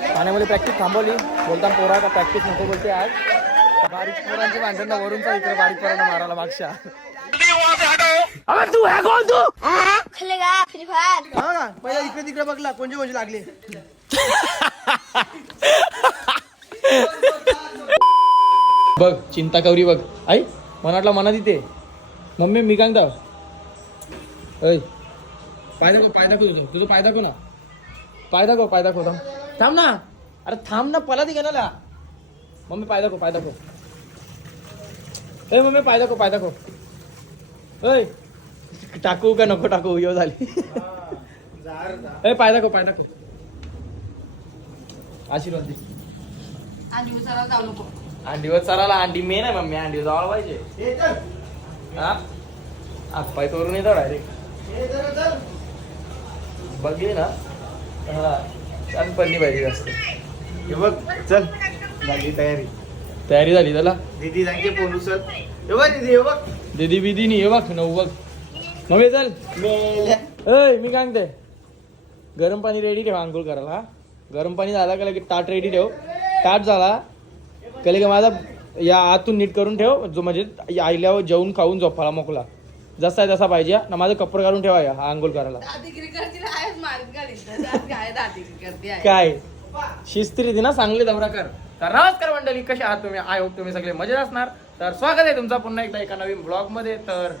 पाण्यामध्ये प्रॅक्टिस थांबवली. बोलताना पोरा का प्रॅक्टिस नको बोलते आज. बारीक पोरांची भांडण वरूनचा इकडे बारीक पोरांना मारायला मागच्या. तू है कोण तू खेलेगा फ्री फायर. हा पहिला इकडे तिकडे बघला कोणचे कोणचे लागले. बघ चिंता कवरी बघ आई मला वाटलं मनात इथे मम्मी मी काय म्हणता पाय दाखव तुझं पाय दाखव ना पाय दाखव थांब ना अरे थांब ना पला ती गेला मम्मी पाय दाखव मम्मी पाय दाखव ऐ टाकू का नको टाकू यो झाली पाय दाखव आशीर्वाद दे. अंडीवर चालायला अंडी मेन आहे मम्मी अंडी जावं पाहिजे. हा पाय करून येतो डायरेक्ट बघली ना हा छान पडली पाहिजे जास्त. हे बघ चल झाली तयारी झाली त्याला दीदी सांगते फोन उचल. हे बघ दीदी हे बघ दीदी बिदी नाही हे बघ नऊ बघ मम्मी चल मी काय म्हणते गरम पाणी रेडी ठेव आंघोळ करायला. हा गरम पाणी झाला का लगेच ताट रेडी ठेव. ताट झाला का माझा या आतून नीट करून ठेव जो म्हणजे आईल्यावर जेवून खाऊन झोपाला मोकला जसा आहे तसा पाहिजे ना. माझं कपडे काढून ठेवा या आंघोळ करायला. काय शिस्त्री ना चांगली दौरा कर. तर नमस्कार मंडळी कशा आहात तुम्ही. आय होप तुम्ही सगळे मजेत असणार. तर स्वागत आहे तुमचा पुन्हा एकदा एका नवीन ब्लॉग मध्ये. तर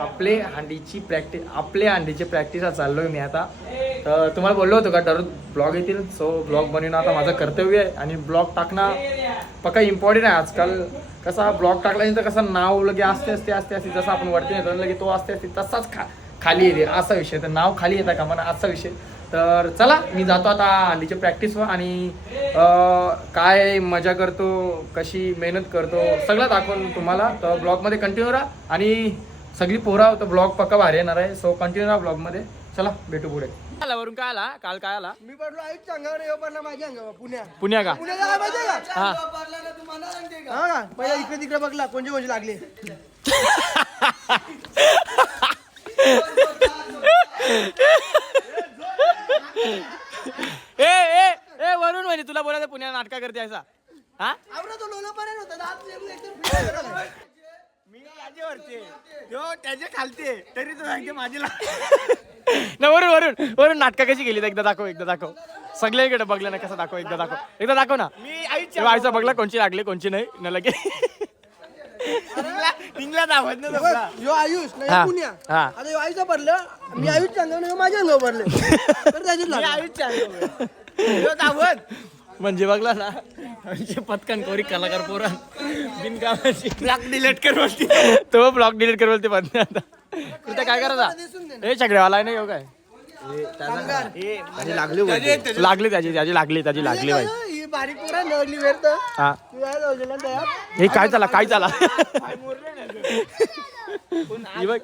आपले अंडीची प्रॅक्टिस चाललोय मी आता. तर तुम्हाला बोललो होतो का दररोज ब्लॉग येतील. सो ब्लॉग बनवणं आता माझं कर्तव्य आहे आणि ब्लॉग टाकणं पक्का इम्पॉर्टंट आहे. आजकाल कसा ब्लॉग टाकल्यानंतर कसं नाव लगे असते जसं आपण वरती येतो लगे तो असते तसाच खाली येते असा विषय. तर नाव खाली येतं का मला असा विषय. तर चला मी जातो आता अंडीच्या प्रॅक्टिसवर आणि काय मजा करतो कशी मेहनत करतो सगळं दाखवून तुम्हाला. तर ब्लॉगमध्ये कंटिन्यू राहा आणि सगळी पोरा तर ब्लॉग पक्का भारी येणार आहे. सो कंटिन्यू राहा ब्लॉगमध्ये. चला भेटू पुढे. वरून काय आला काल काय आला मी पडलो आईच्या अंगावर येऊ पडला माझ्या अंगावर पुण्या का पुण्याला माहिती का. हा हा पहिला इकडे तिकडे बघला कोणचे कोणचे लागले. ए वरून म्हणे तुला बोलायचं पुण्याला नाटका करते असा. हा आवडा तो लोला पर्यंत होता एकदम मी त्याचे खालते तरी तो सांगते माझी ना वरून नाटका कशी गेली एकदा दाखव सगळ्याकडे बघलं ना कसं दाखव एकदा दाखव ना. मी आईचा बघला कोणची लागले कोणची नाही न लगे दावत ना यो आयुष नाही पुण्या. आता यो आईचा पडलं मी आयुषच्या अंगावर माझ्या अंगावर पडले तर त्याची आयुषच्या दावत म्हणजे बघला ना म्हणजे पटकन कोरी कलाकार पोरा बिनकामाची ब्लॉक डिलीट कर बोलते तो ब्लॉक डिलीट कर बोलते पण आता कुठे काय करायचा हे सगळेवाला नाही हो काय लागली त्याची ही बारीक पोरा नडली वेळ हा हे काय झाला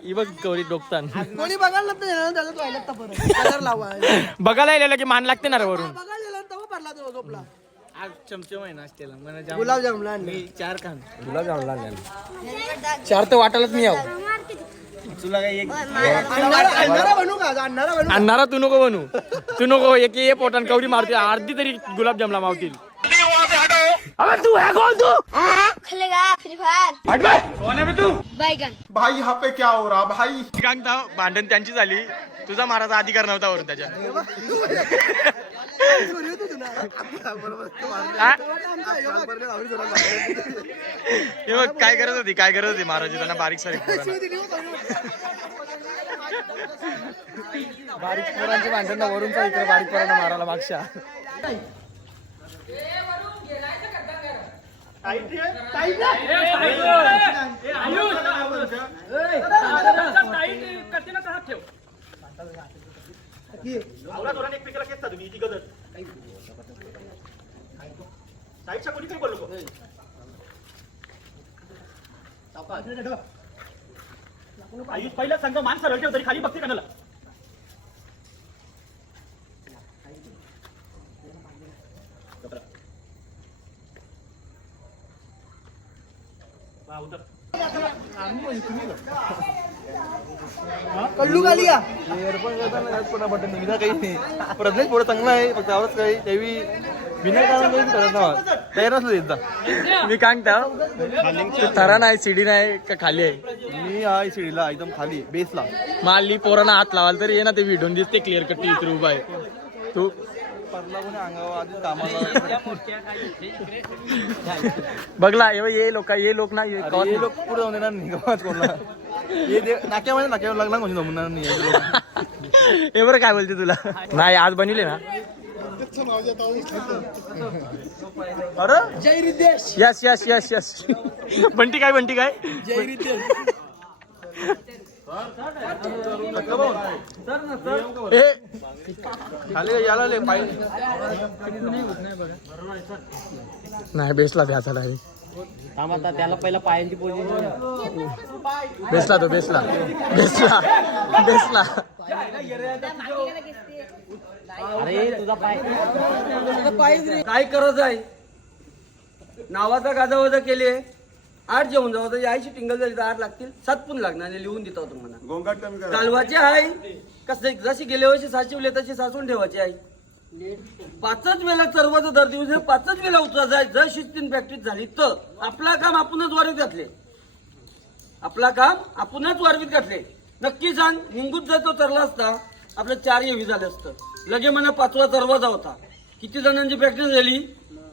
ही बघ गौरी डोकतान कोणी बघायला त्याचा टॉयलेट परत लावा बघायला येलेलं की मान लागते ना रे वरून. बघायला तेव्हा पडला तो झोपला. आज चमचम आहे नाश्त्याला गुलाबजामुन आणले 4 खान गुलाबजामुन आणले 4 तर वाटायलाच मी यावं. तुला काय आणणारा तू नको एक ये पोटान कवरी मारते अर्धी तरी गुलाबजामला मावतील. तू है कोण तू खेलेगा फ्री फायर. कौन है तू बैगन. भाई यहाँ पे क्या हो रहा भाई. भांडण त्यांची झाली तुझा मारायचा अधिकार नव्हता वरून त्याच्या. हे बघ काय करत होती महाराज त्यांना बारीक सारीक पोरांची भांडण वरूनचा इकडे बारीक पोरांना मारायला मागच्या. पहिला संघ मान सरळ ठेव तरी खाली बघते कणाला. कल्लू खाली या काही नाही प्रज्ञेश पुढे चांगला आहे फक्त आवडत काही त्यावेळी बिना कारण करत ना तयार नसलं एकदा मी काय म्हणतो थरा नाही सीडी नाही का खाली आहे मी आहे शिडीला एकदम खाली बेसला मारली पोरांना हात लावाल तर ये ना ते व्हिडिओ दिसते क्लिअर कट इथे उभा आहे तू परला कोणी अंगावर आधी कामाला बघला ये लोक ना हे लोक पुढे जाऊन देणार नाही गावात कोणाला हे नाक्यावर लागला म्हणजे जमणार नाही हे लोक. हे बरं काय बोलते तुला नाही आज बनवले ना अरे जय Riddesh yes yes yes yes Bunty काय जय रिद्देश ए खाली यायला आले पाहिजे नाही बेसला द्याचा नाही त्याला पहिला पायांची पोझिशन बेसला तो बेसला बेसला बेसला अरे तुझा पाय काय करत आहे नावाचा गाजावाजा केले 8 जेवून जाऊ तर यायची टिंगल झाली तर 8 लागतील 7 पण लागणार लिहून देता तुम्हाला गोंगाट कमी करा कालवाचे आहे कसं जशी गेल्या वर्षी साचवले तशी साचवून ठेवायची आहे 5च वेळा सर्वच दर दिवस 5च वेळा उतरायचं आहे जर शिस्तीन प्रॅक्टिस झाली तर आपला काम आपणच वाढवीत घातले आपला काम आपणच वाढवीत घातले नक्की सांग निंगूत जर तो तरला असता आपलं 4 हेवी झालं असतं लगे मला 5वा दरवाजा होता किती जणांची प्रॅक्टिस झाली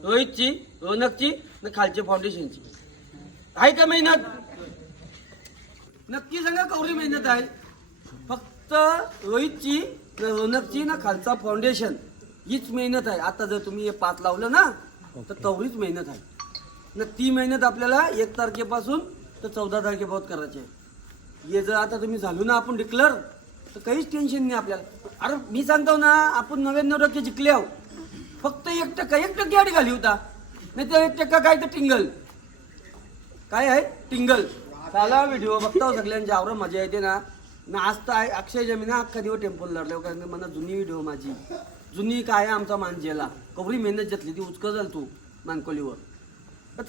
रोहितची रोनकची न खालची फाउंडेशनची आहे का मेहनत नक्की सांगा कवरी मेहनत आहे फक्त रोहितची न रोनकची ना खालचा फाउंडेशन हीच मेहनत आहे आता जर तुम्ही हे 5 लावलं ना तर तेवढीच मेहनत आहे ना ती मेहनत आपल्याला 1 तारखेपासून तर 14 तारखेपर्यंत करायची आहे हे जर आता तुम्ही झालो ना आपण डिक्लेअर तर काहीच टेन्शन नाही आपल्याला अरे मी सांगतो ना आपण 99% जिंकले आहो फक्त 1% गाडी घाली होता नाही तर 1% काय तर टिंगल काय आहे टिंगल चाला व्हिडिओ बघता सगळ्यांची आवड मजा येते ना ना आज तर आहे अक्षय मी ना अख्खा दिवस टेम्पल लढलो कारण की मला जुनी व्हिडिओ माझी जुनी काय आमचा मानजेला कवरी मेहनत घेतली ती उचक झाल तू मानकोलीवर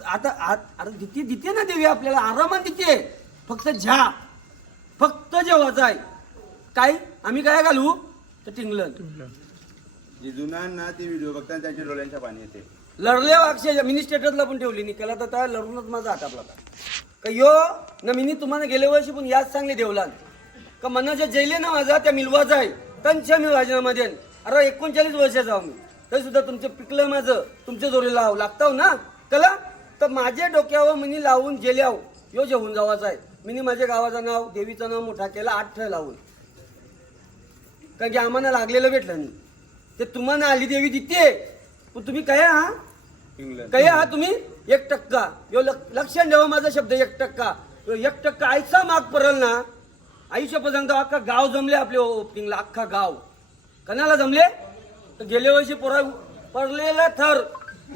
आता अरे दिते ना देवी आपल्याला आरामात दिते फक्त फक्त जेव्हाच आहे काय आम्ही काय घालू तर टिंगलन जे जुनांना ती व्हिडिओ बघताना त्यांच्या डोळ्यांच्या पाणी येते लढले अक्षय मिनी स्टेटसला पण ठेवली निकाला तर त्या लढूनच माझा हात आपला का यो ना मिनी तुम्हाला गेल्या वर्षी पण याच चांगले देवलान का मना जे जैले ना माझा त्या मिलवाचा आहे त्यांच्या मी भाजनामध्ये अरे 39 वर्षाचा आहो मी तरी सुद्धा तुमचं पिकलं माझं तुमच्या जोडी लागताव ना कला तर माझ्या डोक्यावर मिनी लावून जेल्याव यो जेवून जावाचा आहे मिनी माझ्या गावाचं नाव देवीचं नाव मोठा केला 8 लावून कारण की आम्हाला लागलेलं भेटलं नाही ते तुम्हाला आली देवी दिते पण तुम्ही काय हा काय हा तुम्ही 1% यो लक्षात ठेवा माझा शब्द 1% 1% आईचा माग पडल ना आयुष्य सांगतो अख्खा गाव जमले आपले ओपनिंगला अख्खा गाव कणाला जमले तर गेल्या वर्षी पोरा पडलेला थर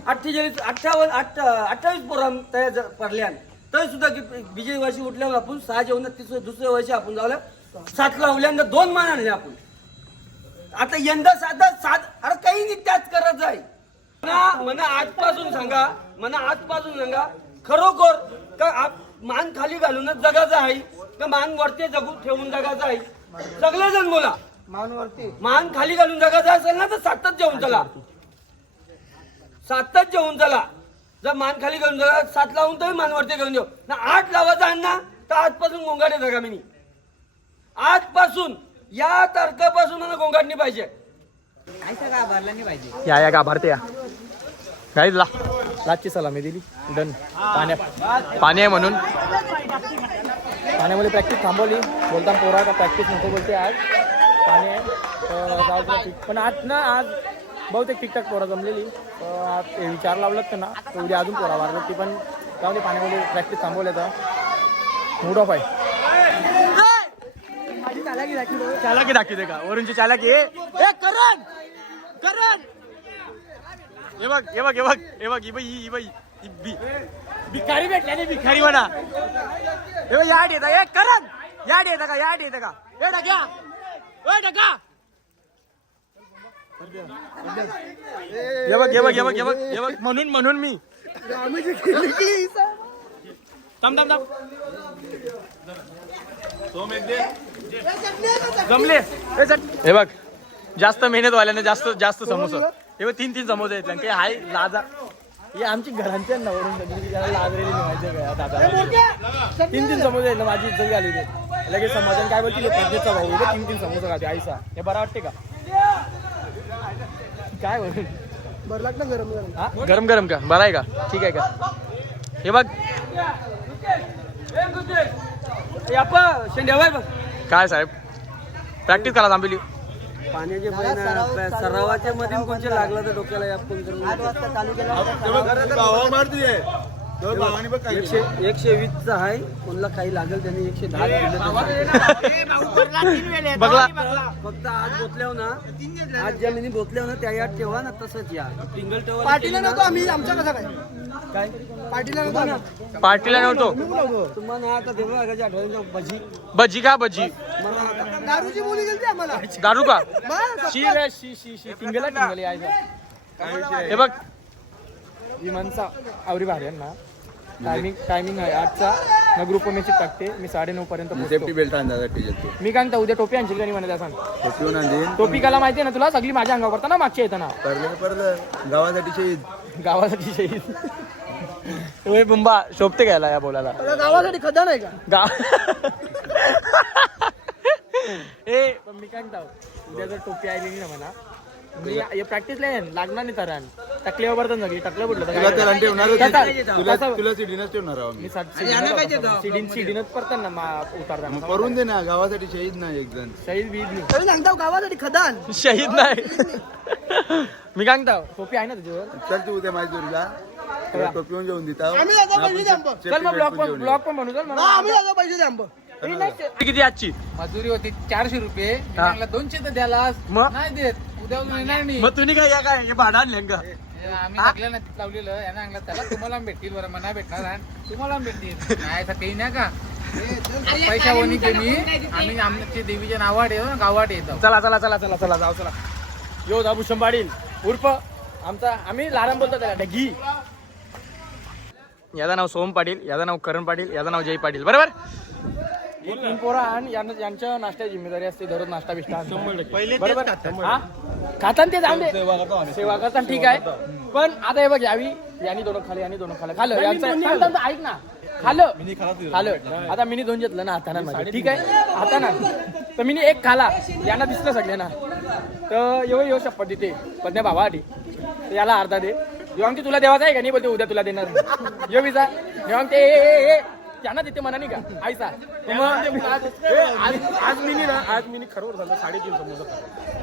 28 पोरा तयार पडल्यान तरी सुद्धा विजय वर्षी उठल्यावर आपण 6 जेवण दुसऱ्या वर्षी आपण जावलं 7 लावल्यानंतर 2 मान आणले आपण आता यंदा साधा अरे काही नाही त्याच करायचं आहे मना आजपासून सांगा खरोखर का मान खाली घालूनच जगायचं आहे का मान वरती जगू ठेवून जगायचं आहे सगळेजण बोला मान खाली घालून जगायचं असेल ना तर 7च जेवून चला जर मान खाली घालून जगा 7 लावून तर मान वरती घेऊन देऊ ना 8 लावायचं आहे ना तर आजपासून गोंगाडे जगा मी आजपासून या तारखेपासून मला गोंगाडणी पाहिजे या गाभारते या काही लाचची सलामी दिली डन पाणी आहे म्हणून पाण्यामध्ये प्रॅक्टिस थांबवली बोलता पोरा का प्रॅक्टिस नको बोलते आज पाणी आहे पण आज बहुतेक ठीकठाक पोरा जमलेली आज विचार लावलं तर ना तेवढी अजून पोरा वाढलं ती पण जाऊ दे पाण्यामध्ये प्रॅक्टिस थांबवले तर मूड ऑफ आहे चालाकी दाखवते का वरूनची चालाकी करण हे बघ भिकारी भेटल्या नाही भिकारी म्हणा हे बघ याड येता हे करण याड येतं का हे टाक्या हे बघ म्हणून मी थांब जमले हे बघ जास्त मेहनत वाल्याने जास्त समोसा हे बघ 3 समोसे आहेत काही हाय लाजा हे आमची घरांच्या नवरून लाजरेली माहिती काय दादा 3 समोसे आहेत ना माझी इज्जत आली होती लगेच समाधान काय बोलतील प्रत्येकचा भाऊ 3 समोसा खाते आईसा हे बरं वाटते का काय बोल बरं लागतं गरम गरम का बरं आहे का ठीक आहे का हे बघ शेंड्या बघ काय साहेब प्रॅक्टिस करा थांबली पाण्याचे सरावाच्या मध्ये कोणचे लागला तर डोक्याला या फोन करून 8 वाजता चालू केला गावा मारती 120 चा आहे कोणाला काही लागेल त्याने 110 बघला फक्त आज बोतल्यावर ना आज ज्या मिनी बोतल्यावर ना त्या यात ठेवा ना तसंच या सिंगल ठेवा पार्टीला नव्हतो आम्ही आमच्या कसं काय पार्टीला नव्हतो पार्टीला नव्हतो तुम्हाला आता देवा आठवड्याच्या भजी भजी का भजी मला दारूची बोली गेली आम्हाला दारू का बस, शी रे शी टिंगले हे बघ विमानचा आवरी भारी आहे ना टायमिंग आहे 8चा ना ग्रुप मॅच टाकते मी 9:30 पर्यंत सेफ्टी बेल्ट आणण्यासाठी मी काय म्हणतो उद्या टोपी आणशील का नाही म्हणा सांग ठेवून आणली टोपी काला माहिती आहे ना तुला सगळी माझ्या अंगावर पडता ना मागच्या येताना परलं गावासाठी शहीद गावासाठी शहीद होय बुंबा शोभते घ्यायला या बोलायला आता गावासाठी खदा नाही का गाव ए पण मी काय म्हणतो उद्या जर टोपी आली नाही ना म्हणा मी प्रॅक्टिसला येईन लागणार नाही तरण टकल्यावर तर सगळी टकलं तुला पडलं त्याला ठेवणार तसं- तुला सिडीनच ठेवणार आहोत मी सिडीनच पडताना उतारताना मग करून दे ना गावासाठी शहीद नाही एक जण शहीद बीद नाही तरी सांगता गावासाठी खदान शहीद नाही मी काय म्हणतो टोपी आहे ना तुझ्यावर चल तू उद्या माझ्या तुला टोपी येऊन जेवून देता आम्ही जातो पैसे द्या आंब. चल मग ब्लॉग पण बनवू चल हा, आम्ही जातो पैसे द्या आंब. किती आजची मजुरी होती 400 रुपये मी हा. म्हटलं 200 तर द्याला मग? नाही देत उद्या येणार नाही मग तुम्ही काय या काय हे भाडं आणलं का आम्ही लागलं ना लावलेलं यांना सांगलं त्याला तुम्हाला भेटतील बरं मना भेटणार आणि तुम्हाला भेटतील नाही तर काही नाही का पैसा कोणी कमी आम्ही आमच्या देवीच्या नावात येतो गावात येतो चला जाऊ चला यो दाबू शंभाडील उर्फ आमचा आम्ही लारम बोलतो त्याला घी याचं नाव सोम पाटील याचं नाव करण पाटील याचं नाव जय पाटील बरोबर हे 3 पोरा आणि यांच्या नाश्त्याची जिम्मेदारी असते दररोज नाश्ता बिष्टा बरोबर हा? खाताना ते जाऊन दे सेवा करताना ठीक आहे पण आता हे बघ यावी यांनी दोन खाल्लं यांचं ऐक ना खाल्लं आता मिनी 2 घेतलं ना हाताना माझ्या ठीक आहे हाताना तर मिनी 1 खाला यांना दिसलं सगळ्यांना तर येऊ शपथ देते पण त्या भावासाठी तर याला अर्धा दे जेव्हा तुला देवाचा आहे का नाही बोलते उद्या तुला देणार ये विचार जेव्हा ते त्यांना देते मना नाही का आईसा आज मिनी खरोबर झालं 3.5 समोसा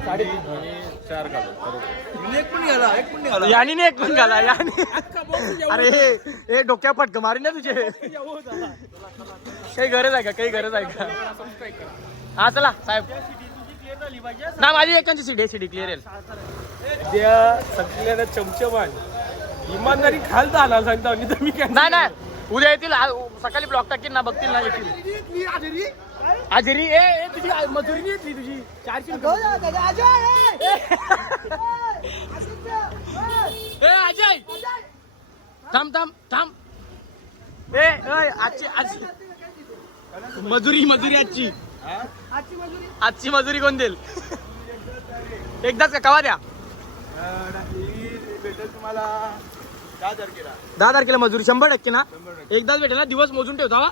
3.5 यानी नाही 1 पण घाला यानी अरे हे डोक्या पटक मारी ना तुझे काही गरज आहे का हा चला साहेब ना माझी एकांची सीडी क्लिअर आहे सगळ्यांना चमचमान इमानदारी खालता आला सांगता मी काय नाही उद्या येतील सकाळी ब्लॉक टाकील ना बघतील ना येतील आजरी ए तुझी मजुरी नाही येतली तुझी 400 ए अजय थांब ए आजची मजुरी आजची मजुरी कोण देईल एकदाच का कवा द्या भेटेल तुम्हाला 10 तारखेला मजुरी 100% ना एकदाच भेटेल ना दिवस मोजून ठेवता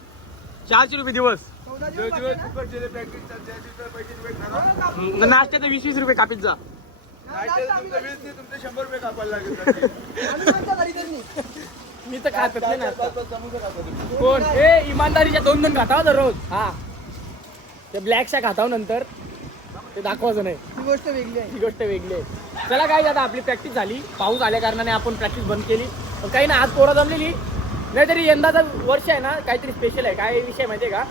400 रुपये दिवस नाश्त्याचे 20 रुपये कापीत जा तुमचे 100 रुपये कापायला लागेल मी तर खात नाही ना कोण ए इमानदारीच्या 2 खाता दररोज हा ते ब्लॅकच्या खाताव नंतर ते दाखवायचं नाही ही गोष्ट वेगळी आहे. ही गोष्ट वेगळी आहे चला काय आता आपली प्रॅक्टिस झाली पाऊस आल्या कारणाने आपण प्रॅक्टिस बंद केली पण काही ना आज पोरं जमलेली नाहीतरी यंदाचं वर्ष आहे ना काहीतरी स्पेशल आहे काय विषय माहितीये का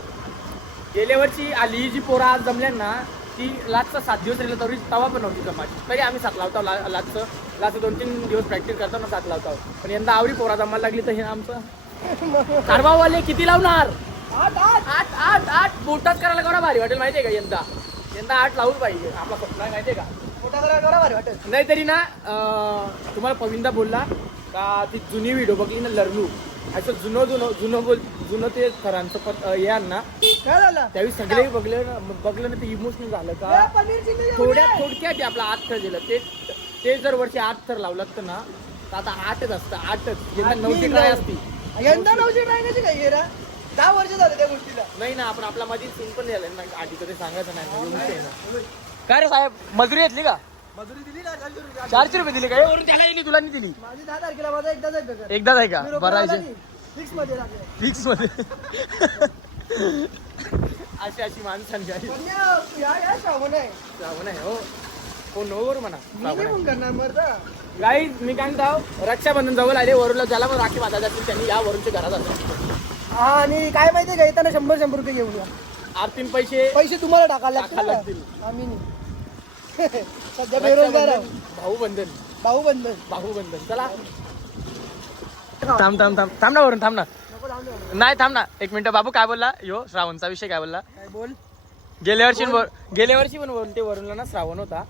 गेल्या वर्षी आली जी पोरं आज जमल्यांना ती लाचचा 7 दिवस राहिलं तरी तवा पण नव्हती जमाची तरी आम्ही 7 लावतो लाचचं 2-3 दिवस प्रॅक्टिस करताना 7 लावतो पण यंदा आवरी पोरा जमायला लागली तर हे आमचं कारवावाले किती लावणार 8 बोटाच करायला केवढा भारी वाटेल माहितीये का यंदा 8 लावून पाहिजे आपला स्वप्न आहे माहितीये का मोठा करायला केवढा भारी वाटेल. नाहीतरी ना तुम्हाला पविंदा बोलला का ती जुनी व्हिडिओ बघली ना लर्नू असं जुनं ते सरांचं हे ना काय झालं त्यावेळी सगळे बघलं ना ते इमोशनल झालं का पनीर चिल्ली थोडक्यात आहे आपलं 8 थर दिलं ते जर वर्षी 8 थर लावलं तर ना तर आता 8च असतं 8च यंदा 9ची ट्राय असती यंदा 900 टाकायची काय गेला 10 वर्ष झाले त्या गोष्टीला. नाही ना आपण आपला मध्ये सीन पण झालं ना आधी कधी सांगायचं नाही काय रे साहेब मजुरी घेतली का मजुरी दिली ना 400 रुपये दिली काय वरून त्याला येईल तुला नाही दिली माझी 10 तारखेला माझा एकदाच आहे पगार. एकदाच आहे का मी बरं रोकडा आहे नाही, फिक्स मध्ये टाकले. फिक्स मध्ये अशी माणसांची आहे कन्या, तू या श्रावण आहे. श्रावण आहे हो कोण वर म्हणा मी नाही फोन करणार मरता. गाईज मी काय म्हणतो रक्षाबंधन जवळ आले वरूनला ज्याला पण राखी बांधायला जातील त्यांनी या वरूनच्या घरात जातात हा आणि काय माहितीये का येताना 100 रुपये घेऊन या. आरतीन पैसे तुम्हाला टाकायला टाकायला लागतील ना. आम्ही नाही. सध्या बेरोजगार आहोत. भाऊबंधन चला थांब ना वरून थांब ना नाही थांब ना 1 मिनिट बाबू काय बोलला यो श्रावणचा विषय काय बोलला काय बोल गेल्या वर्षी पण बोलते वरूनला ना श्रावण होता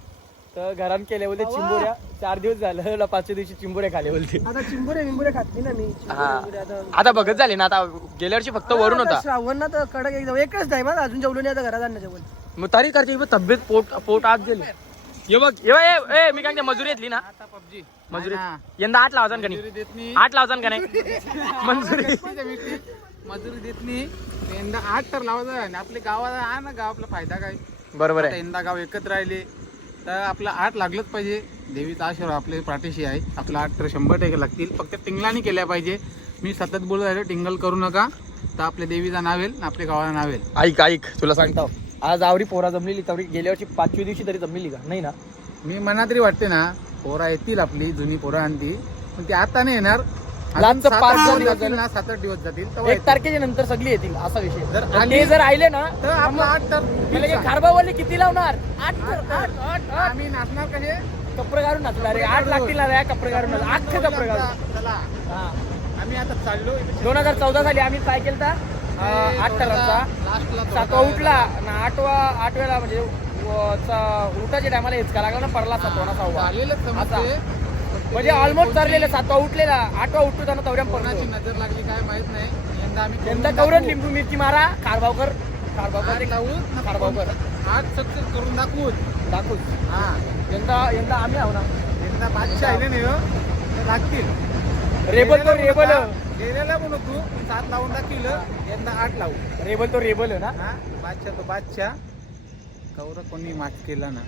तर घरात केल्या बोलते चिंबोऱ्या 4 दिवस झालं 5व्या दिवशी चिंबोऱ्या खाले बोलते आता चिंबुरे खात नाही ना मी. आता बघत झाली ना आता गेल्या वर्षी फक्त वरून होता श्रावण ना तर कडक एकदम एकच टाइम अजून जेवलो नाही आता घरात आणणं जेवण. मग तरी करते तब्येत पोट आत गेली ये बघ ए मी काय मजुरी घेतली ना आता पबजी मजुरी यंदा 8 लावजान का मजुरी देत नाही 8 लावजान का नाही मंजुरी मजुरी देत नाही यंदा 8 तर लावायचं आणि आपल्या गावाला आहे ना गावाला फायदा काय बरोबर आता आहे यंदा गाव एकत्र राहिले तर आपलं 8 लागलंच पाहिजे देवीचा आशीर्वाद आपल्या पाठीशी आहे आपलं 8 तर 100% लागतील फक्त टिंगलानी केल्या पाहिजे मी सतत बोलत राहिलो टिंगल करू नका तर आपल्या देवीचा नाव येईल आपल्या गावाला नाव येईल ऐक तुला सांगतो आज आवरी पोरा जमलेली तरी गेल्या वर्षी 5व्या दिवशी तरी जमलेली का नाही ना मी मना तरी वाटते ना पोरा येतील आपली जुनी पोरा आणती पण ती आता नाही येणार लहानचं 5 दिवस जातील ना 7-8 दिवस जातील तेव्हा 1 तारखेच्या नंतर सगळी येतील असा विषय आणि ते जर आले ना तर आपला 8 तर म्हणजे खारबावाले किती लावणार 8 आम्ही नाचणार कसे कपडे काढून नाचणार रे 8 लागतील ना रे कपडे काढून अख्खे कपडे काढून चला आम्ही आता चाललो 2014 साली आम्ही काय केलं 8 टरांचा लास्टला 7वा उठला ना 8व्याला म्हणजे उठाच्या टायमाला हेच का लागला ना पडला 7वा ना 6वा आलेलं समजते म्हणजे ऑलमोस्ट चाललेलं 7वा उठलेला 8वा उठतो त्यांना तवऱ्याम कोणाची पडतो नजर लागली काय माहित नाही यंदा आम्ही यंदा कवरण लिंबू मिरची मारा खारबावकर खारबावकर 8 सक्सेस करून दाखवूच हा यंदा आम्ही आहो ना यंदा बादशाह आले नाही हो तर लागतील रेबल तो रेबल गेलेला म्हणू तू 7 लावून दाखवलं यंदा 8 लावू रेबल तो रेबल ना हा बादशाह तो बादशाह कौर कोणी मात केला ना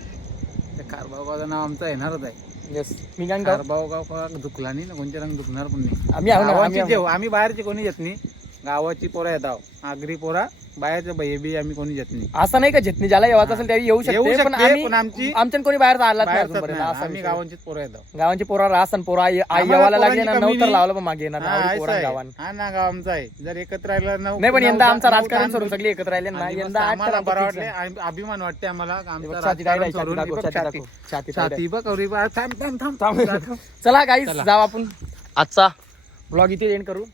त्या कारभागाचं नाव आमचं येणारच आहे येस मी काय म्हणतो, गाव दुखला नाही ना कोणत्या रंग दुखणार पण नाही आम्ही आहो ना गावाची आम्ही जेव आम्ही बाहेरची कोणी येत नाही गावाची पोरा येतात आगरी पोरा बाहेरच्या बी आम्ही कोणी येत नाही असं नाही का जितनी ज्याला येवाचं असेल त्यावेळी येऊ येऊ शकते पण शकते, पण आमची- आमच्या कोणी बाहेर आलाच नाही बाहेरच अजूनपर्यंत नाही. असा आम्ही विषय. गावांचीच पोरं येतात गावांची पोरा रासन पोरा आई येवायला लागले ना 9 तर लावलं पण मागे येणार हा, नावाडी असं पोरा आहे. गावान हा ना गाव आमचा आहे जर एकत्र राहिलं नाही पण यंदा आमचं राजकारण सोडून सगळी एकत्र राहिले ना आणि यंदा मस्त 8 आम्हाला तर बरं fix वाटले आहे. आणि अभिमान वाटते आम्हाला का आमचं छाती काय राजकारण छाती सोडून दाखव, इकडं छाती दाखव, छाती दाखव. छाती बघ अवरी बा, थांब चला गाईस जाऊ आपण आजचा ब्लॉग इथे एंड करू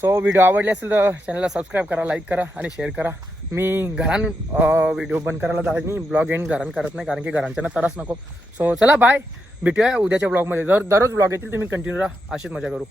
सो व्हिडिओ आवडले असेल तर चॅनलला सबस्क्राईब करा लाईक करा आणि शेअर करा मी घरान व्हिडिओ बंद करायला जात नाही ब्लॉग एंड घरान करत नाही कारण की घरांच्या त्रास नको सो चला बाय भेटूया उद्याच्या ब्लॉगमध्ये जर दररोज ब्लॉग येतील तुम्ही कंटिन्यू राहा अशीच मजा करू